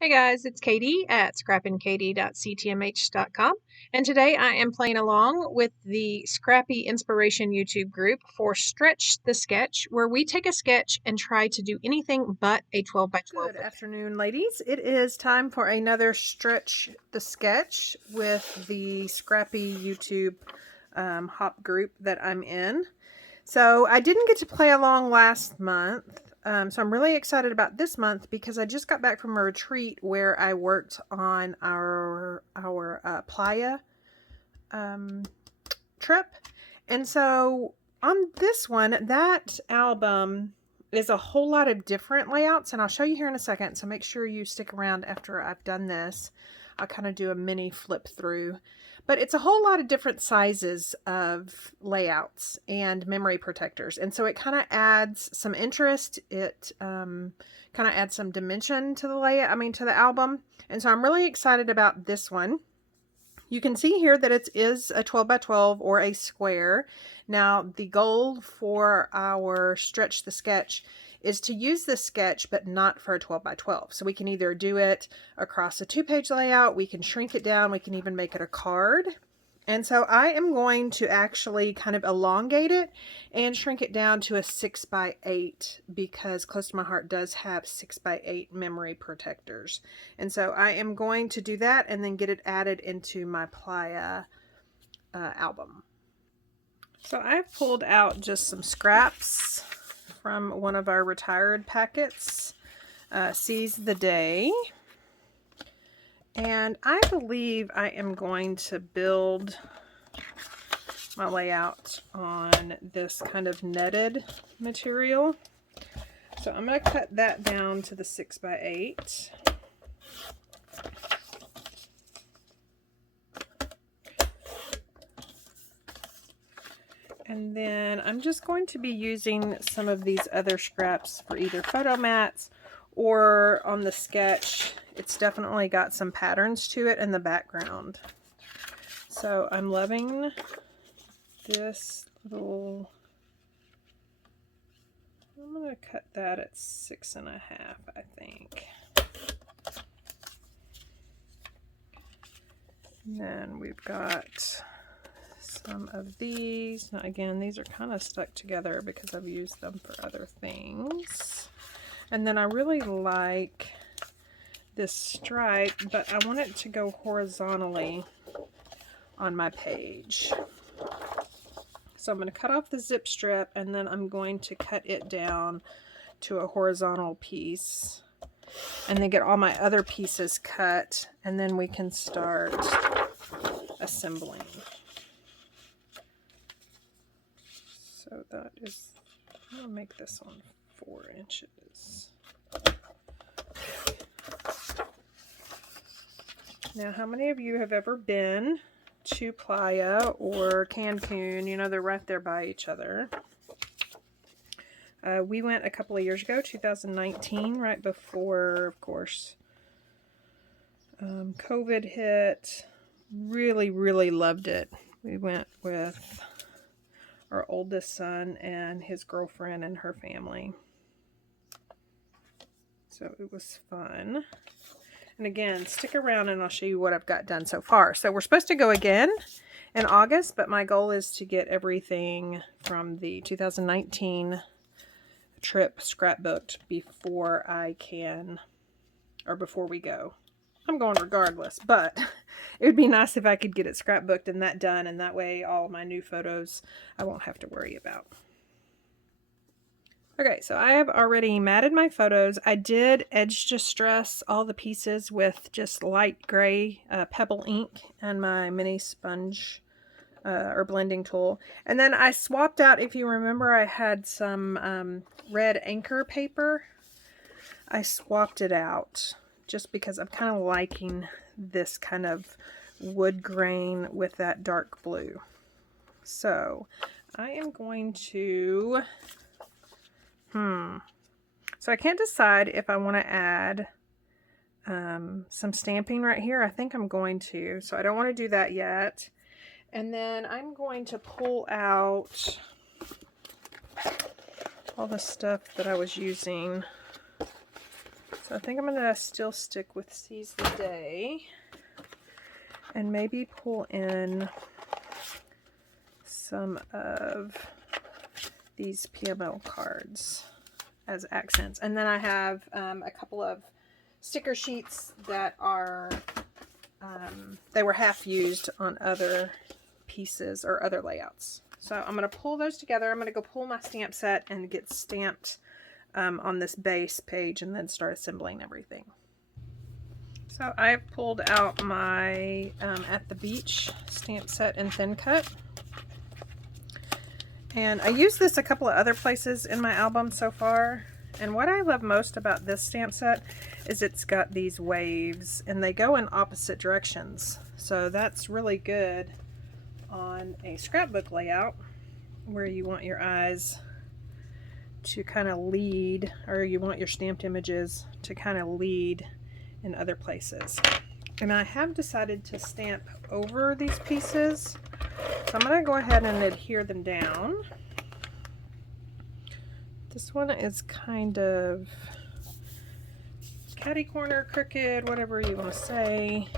Hey guys, it's Katie at scrappinkaty.ctmh.com, and today I am playing along with the Scrappy Inspiration YouTube group for Stretch the Sketch, where we take a sketch and try to do anything but a 12 by 12 Good with it. afternoon, ladies. It is time for another Stretch the Sketch with the Scrappy YouTube hop group that I'm in. So I didn't get to play along last month, so I'm really excited about this month because I just got back from a retreat where I worked on our Playa trip. And so on this one, that album is a whole lot of different layouts, and I'll show you here in a second, so make sure you stick around after I've done this. I'll kind of do a mini flip through, but it's a whole lot of different sizes of layouts and memory protectors, and so it kind of adds some interest. It kind of adds some dimension to the layout, to the album, and so I'm really excited about this one. You can see here that it is a 12 by 12 or a square. Now, the goal for our Stretch the Sketch is to use this sketch, but not for a 12 by 12. So we can either do it across a 2-page layout, we can shrink it down, we can even make it a card. And so I am going to actually kind of elongate it and shrink it down to a 6 by 8 because Close to My Heart does have 6 by 8 memory protectors. And so I am going to do that and then get it added into my Playa album. So I've pulled out just some scraps from one of our retired packets, Seize the Day. And I believe I am going to build my layout on this kind of netted material. So I'm going to cut that down to the 6 by 8. And then I'm just going to be using some of these other scraps for either photo mats or on the sketch. It's definitely got some patterns to it in the background. So I'm loving this little, I'm going to cut that at 6.5, I think. And then we've got some of these. Now again, these are kind of stuck together because I've used them for other things. And then I really like this stripe, but I want it to go horizontally on my page. So I'm going to cut off the zip strip and then I'm going to cut it down to a horizontal piece and then get all my other pieces cut, and then we can start assembling. So that is, I'm going to make this one 4 inches. Now, how many of you have ever been to Playa or Cancun? You know, they're right there by each other. We went a couple of years ago, 2019, right before, of course, COVID hit. Really, really loved it. We went with our oldest son and his girlfriend and her family. So it was fun. And again, stick around and I'll show you what I've got done so far. So we're supposed to go again in August, but my goal is to get everything from the 2019 trip scrapbooked before I can, or before we go. I'm going regardless, but it would be nice if I could get it scrapbooked and that done, and that way all my new photos I won't have to worry about. Okay, so I have already matted my photos. I did edge distress all the pieces with just light gray pebble ink and my mini sponge or blending tool. And then I swapped out, if you remember, I had some red anchor paper. I swapped it out just because I'm kind of liking this kind of wood grain with that dark blue. So I am going to, so I can't decide if I want to add some stamping right here. I think I'm going to, so I don't want to do that yet. And then I'm going to pull out all the stuff that I was using So I think I'm gonna still stick with Seize the Day and maybe pull in some of these PML cards as accents. And then I have a couple of sticker sheets that are, they were half used on other pieces or other layouts. So I'm going to pull those together. I'm going to go pull my stamp set and get stamped on this base page and then start assembling everything. So I've pulled out my At the Beach stamp set in thin cut. And I used this a couple of other places in my album so far. And what I love most about this stamp set is it's got these waves and they go in opposite directions. So that's really good on a scrapbook layout where you want your eyes to kind of lead, or you want your stamped images to kind of lead in other places. And I have decided to stamp over these pieces. So I'm going to go ahead and adhere them down. This one is kind of catty corner, crooked, whatever you want to say.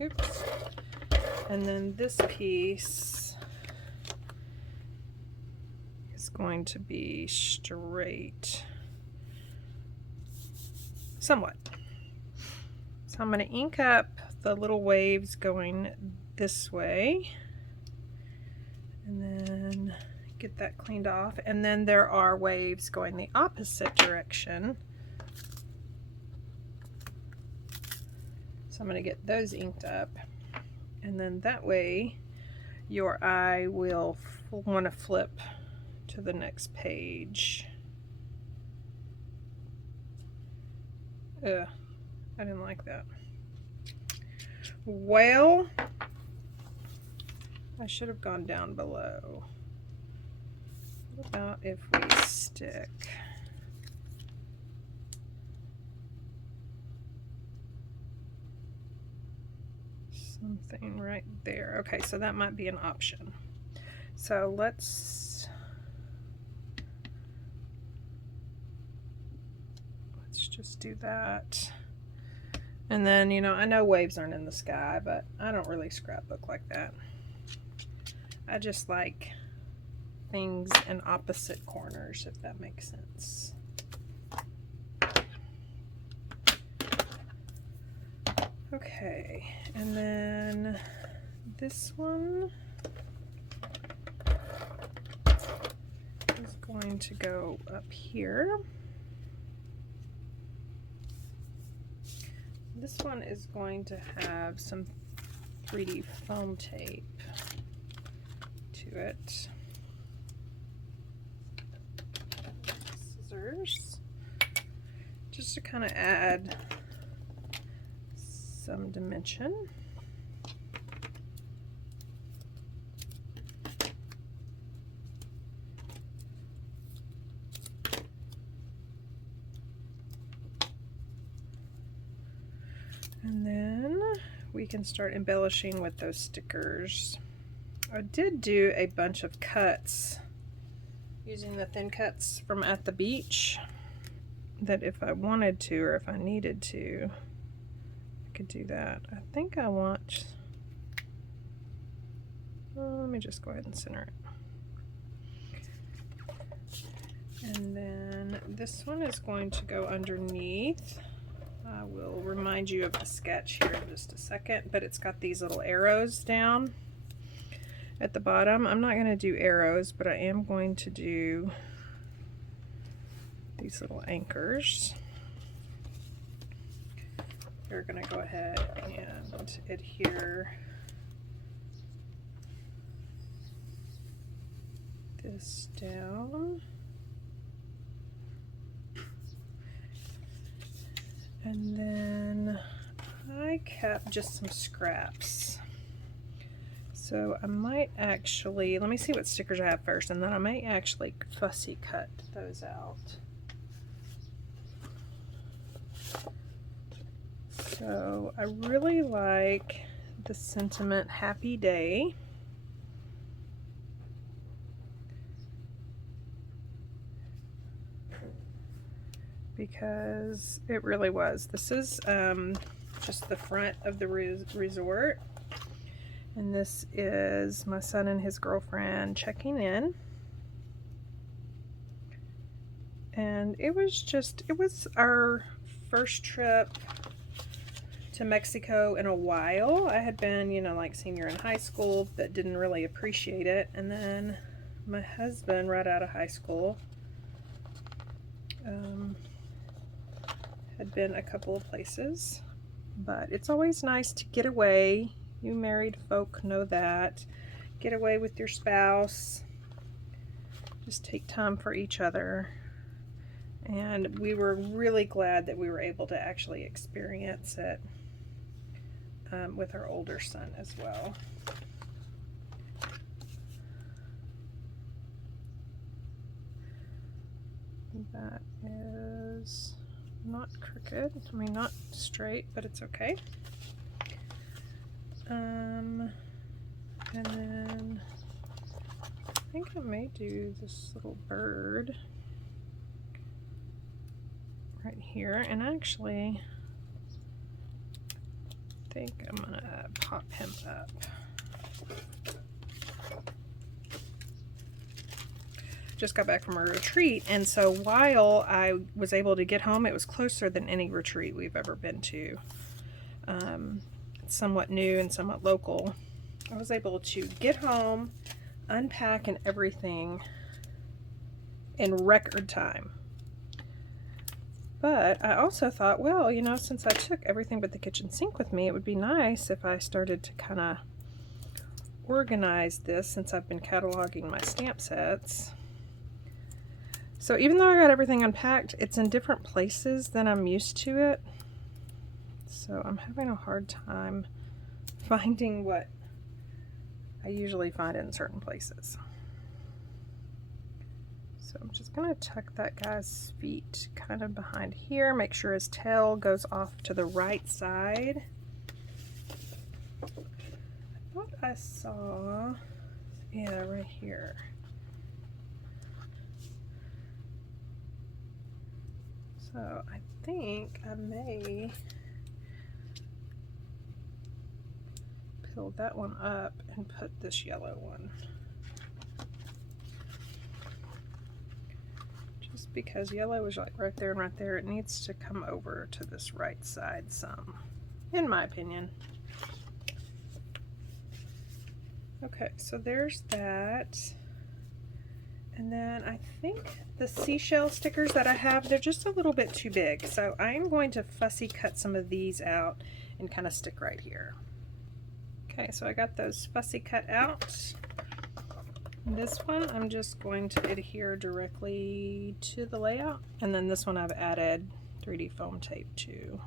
Oops. And then this piece is going to be straight. Somewhat. So I'm going to ink up the little waves going this way. And then get that cleaned off. And then there are waves going the opposite direction. So I'm going to get those inked up. And then that way your eye will want to flip to the next page. Ugh, I didn't like that. Well, I should have gone down below. What about if we stick something right there? Okay, so that might be an option. So let's just do that. And then, you know, I know waves aren't in the sky, but I don't really scrapbook like that. I just like things in opposite corners, if that makes sense. Okay, and then this one is going to go up here. This one is going to have some 3D foam tape to it. Scissors, just to kind of add some dimension. And then we can start embellishing with those stickers. I did do a bunch of cuts using the thin cuts from At the Beach that if I wanted to, or if I needed to, I could do that. I think I want, let me just go ahead and center it. And then this one is going to go underneath. I will remind you of the sketch here in just a second, but it's got these little arrows down at the bottom. I'm not going to do arrows, but I am going to do these little anchors. We're going to go ahead and adhere this down. And then I kept just some scraps. So I might actually, let me see what stickers I have first, and then I may actually fussy cut those out. So I really like the sentiment Happy Day. because it really was. This is just the front of the resort. And this is my son and his girlfriend checking in. And it was our first trip to Mexico in a while. I had been, you know, like senior in high school, but didn't really appreciate it. And then my husband, right out of high school, had been a couple of places. But it's always nice to get away. You married folk know that. Get away with your spouse. Just take time for each other. And we were really glad that we were able to actually experience it with our older son as well. That is not crooked. I mean, not straight, but it's okay. And then I think I may do this little bird right here, and actually I think I'm gonna pop him up. Just got back from a retreat, and so while I was able to get home, it was closer than any retreat we've ever been to. It's somewhat new and somewhat local. I was able to get home, unpack and everything in record time. But I also thought, well, you know, since I took everything but the kitchen sink with me, it would be nice if I started to kind of organize this, since I've been cataloging my stamp sets. So even though I got everything unpacked, it's in different places than I'm used to it. So I'm having a hard time finding what I usually find in certain places. So I'm just going to tuck that guy's feet kind of behind here, make sure his tail goes off to the right side. I thought I saw, yeah, right here. So I think I may peel that one up and put this yellow one. Just because yellow is like right there and right there, it needs to come over to this right side some, in my opinion. Okay, so there's that. And then I think the seashell stickers that I have, they're just a little bit too big. So I'm going to fussy cut some of these out and kind of stick right here. Okay, so I got those fussy cut out. This one I'm just going to adhere directly to the layout. And then this one I've added 3D foam tape to.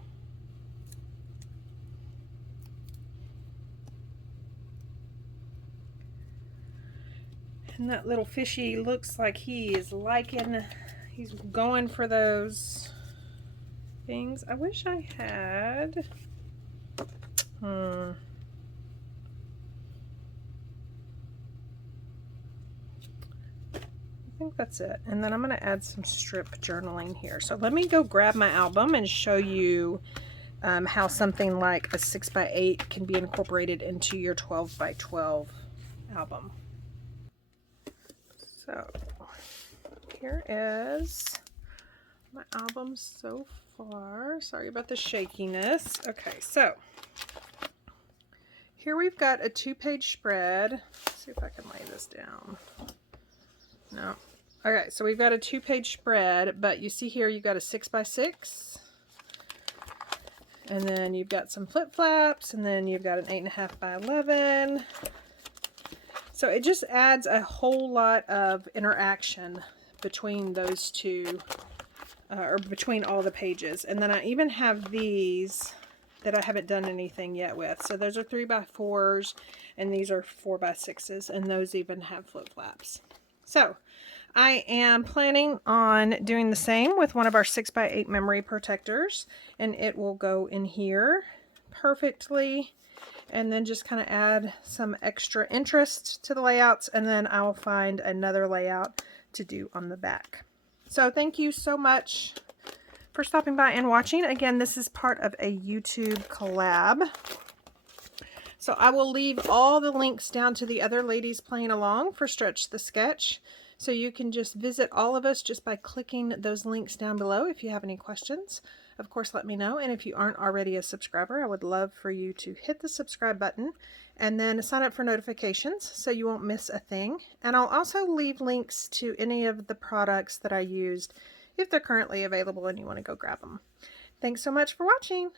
And that little fishy looks like he is liking, he's going for those things. I wish I had, I think that's it. And then I'm going to add some strip journaling here. So let me go grab my album and show you how something like a 6x8 can be incorporated into your 12x12 album. So here is my album so far. Sorry about the shakiness. Okay, so here we've got a 2-page spread. Let's see if I can lay this down. No. Okay, so we've got a 2-page spread, but you see here you've got a 6x6. And then you've got some flip flaps, and then you've got an 8.5x11. So it just adds a whole lot of interaction between those two, or between all the pages. And then I even have these that I haven't done anything yet with. So those are 3x4s, and these are 4x6s, and those even have flip flaps. So I am planning on doing the same with one of our 6x8 memory protectors, and it will go in here perfectly. And then just kind of add some extra interest to the layouts, and then I will find another layout to do on the back. So thank you so much for stopping by and watching. Again, this is part of a YouTube collab. So I will leave all the links down to the other ladies playing along for Stretch the Sketch. So you can just visit all of us just by clicking those links down below. If you have any questions, of course, let me know. And if you aren't already a subscriber, I would love for you to hit the subscribe button and then sign up for notifications so you won't miss a thing. And I'll also leave links to any of the products that I used if they're currently available and you want to go grab them. Thanks so much for watching.